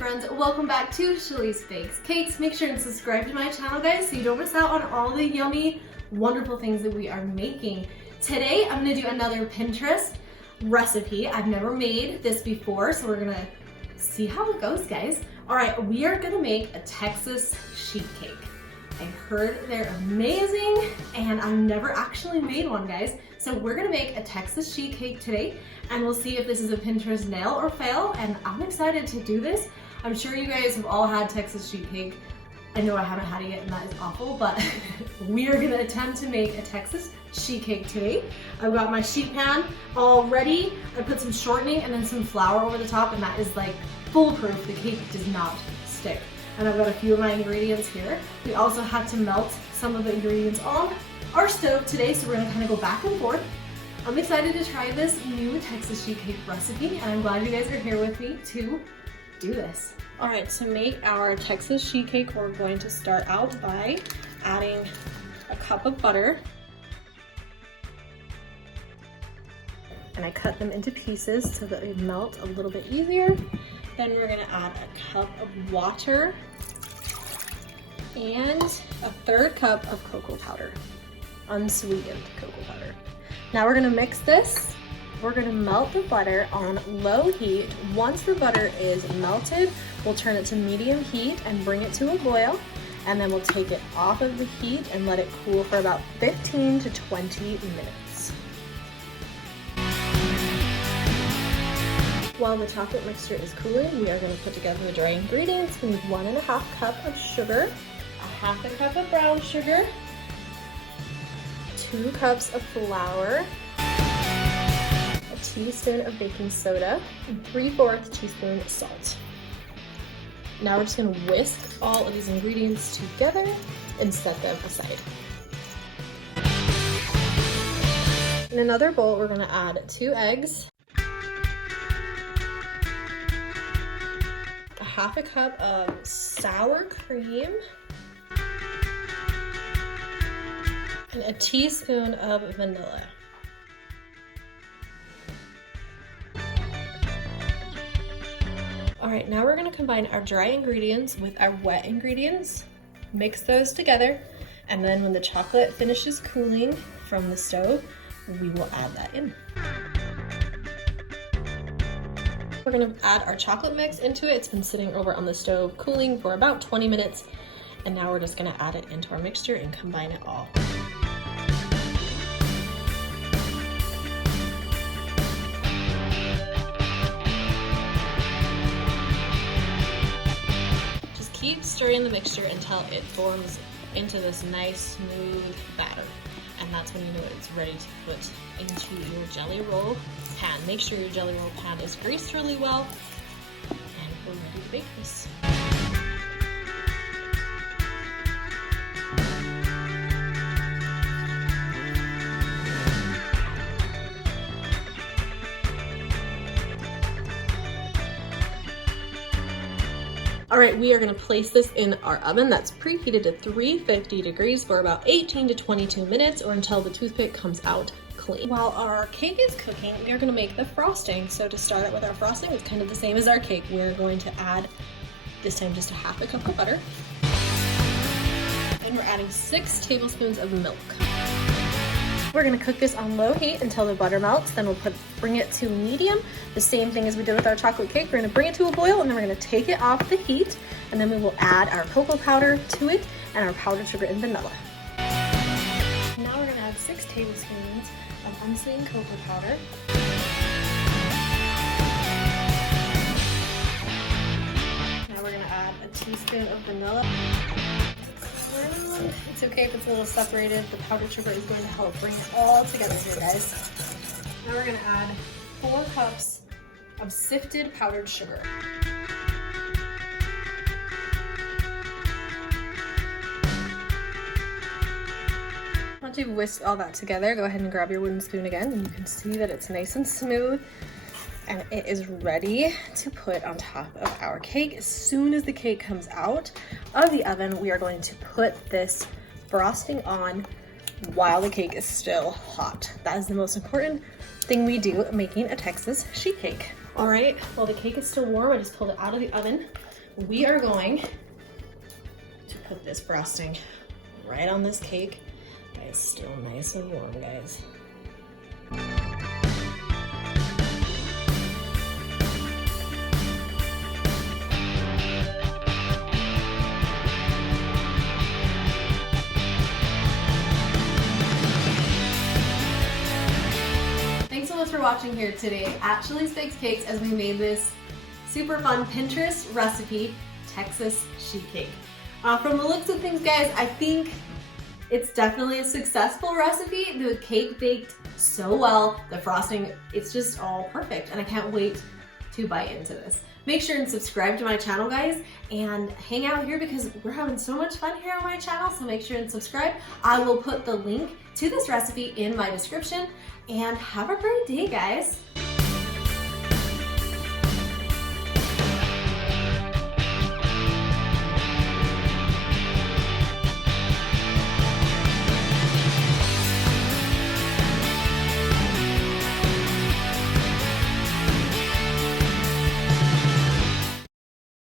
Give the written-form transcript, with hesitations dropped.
friends, welcome back to Shaleese Bakes Cakes. Make sure and subscribe to my channel, guys, so you don't miss out on all the yummy, wonderful things that we are making. Today, I'm gonna do another Pinterest recipe. I've never made this before, so we're gonna see how it goes, guys. All right, we are gonna make a Texas sheet cake. I heard they're amazing, and I've never actually made one, guys. So we're gonna make a Texas sheet cake today, and we'll see if this is a Pinterest nail or fail, and I'm excited to do this. I'm sure you guys have all had Texas sheet cake. I know I haven't had it yet, and that is awful, but we are gonna attempt to make a Texas sheet cake today. I've got my sheet pan all ready. I put some shortening and then some flour over the top, and that is like foolproof. The cake does not stick. And I've got a few of my ingredients here. We also had to melt some of the ingredients on our stove today, so we're gonna kind of go back and forth. I'm excited to try this new Texas sheet cake recipe, and I'm glad you guys are here with me to do this. All right, to make our Texas sheet cake, we're going to start out by adding a cup of butter. And I cut them into pieces so that they melt a little bit easier. Then we're gonna add a cup of water and a third cup of cocoa powder, unsweetened cocoa powder. Now we're gonna mix this. We're gonna melt the butter on low heat. Once the butter is melted, we'll turn it to medium heat and bring it to a boil. And then we'll take it off of the heat and let it cool for about 15 to 20 minutes. While the chocolate mixture is cooling, we are going to put together the dry ingredients. We need 1.5 cup of sugar, 1/2 cup of brown sugar, 2 cups of flour, a teaspoon of baking soda, and 3/4 teaspoon of salt. Now we're just going to whisk all of these ingredients together and set them aside. In another bowl, we're going to add 2 eggs, 1/2 cup of sour cream, and a teaspoon of vanilla. All right, now we're gonna combine our dry ingredients with our wet ingredients, mix those together, and then when the chocolate finishes cooling from the stove, we will add that in. We're gonna add our chocolate mix into it. It's been sitting over on the stove cooling for about 20 minutes. And now we're just gonna add it into our mixture and combine it all. Just keep stirring the mixture until it forms into this nice, smooth batter. And that's when you know it's ready to put into your jelly roll pan. Make sure your jelly roll pan is greased really well, and we're ready to bake this. All right, we are gonna place this in our oven that's preheated to 350 degrees for about 18 to 22 minutes, or until the toothpick comes out clean. While our cake is cooking, we are gonna make the frosting. So to start out with our frosting, it's kind of the same as our cake. We're going to add, this time, just 1/2 cup of butter. And we're adding 6 tablespoons of milk. We're gonna cook this on low heat until the butter melts, then we'll bring it to medium. The same thing as we did with our chocolate cake. We're gonna bring it to a boil, and then we're gonna take it off the heat, and then we will add our cocoa powder to it and our powdered sugar and vanilla. Now we're gonna add 6 tablespoons of unsweetened cocoa powder. Now we're gonna add a teaspoon of vanilla. It's okay if it's a little separated. The powdered sugar is going to help bring it all together here, guys. Now we're gonna add 4 cups of sifted powdered sugar. Once you've whisked all that together, go ahead and grab your wooden spoon again, and you can see that it's nice and smooth, and it is ready to put on top of our cake. As soon as the cake comes out of the oven, we are going to put this frosting on while the cake is still hot. That is the most important thing we do making a Texas sheet cake. All right, while the cake is still warm, I just pulled it out of the oven. we are going to put this frosting right on this cake. It's still nice and warm, guys. Thanks so much for watching here today at Chili's Bakes Cakes as we made this super fun Pinterest recipe, Texas sheet cake. From the looks of things, guys, I think it's definitely a successful recipe. The cake baked so well, the frosting, it's just all perfect, and I can't wait to bite into this. Make sure and subscribe to my channel, guys, and hang out here because we're having so much fun here on my channel, so make sure and subscribe. I will put the link to this recipe in my description, and have a great day, guys.